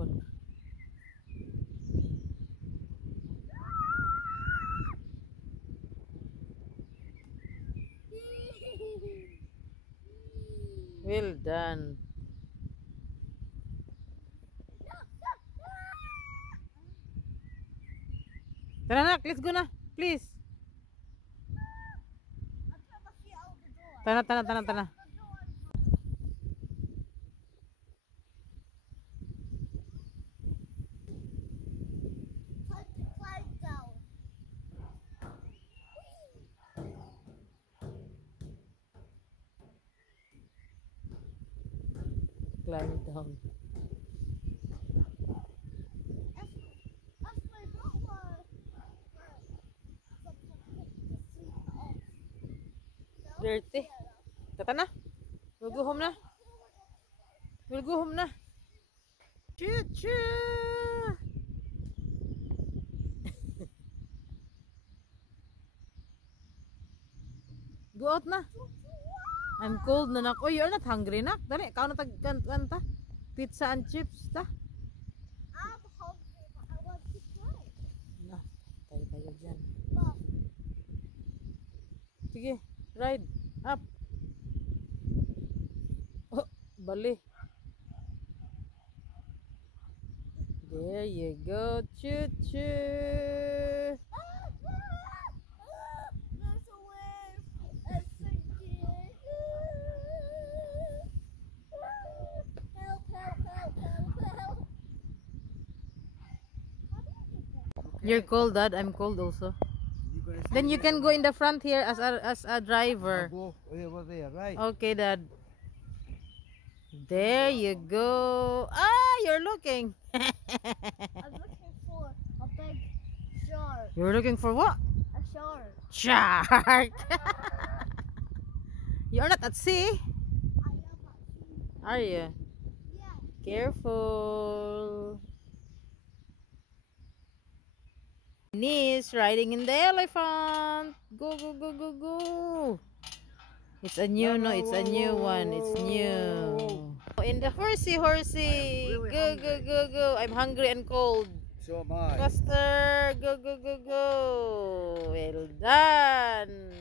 One. Well done. Tara na, let's go na. Please. Tana. Climb down. Dirty. Tata na. We'll go home na. We'll go home na. Choo-choo. Go out na. I'm cold na nak. Oh, you're not hungry nak. Dali, ikaw na tagkanta. Pizza and chips ta. I'm hungry, but I want to try. Na, tayo dyan. Mom, Sige, ride. Up. Oh, bali. There you go. Choo-choo. there's a wave. It's sinking. Help. You're cold, Dad. I'm cold also. Then you can go in the front here as a driver. Go over there, right? Okay, Dad. There you go. Ah, you're looking. I'm looking for a big shark. You're looking for what? A shark. Shark. You're not at sea, I am a are you? yeah. Careful. Niece riding in the elephant. Go. It's a new, no, it's a new one. It's new. In the horsey. really Go. I'm hungry and cold. So am I. Faster. Go. Well done.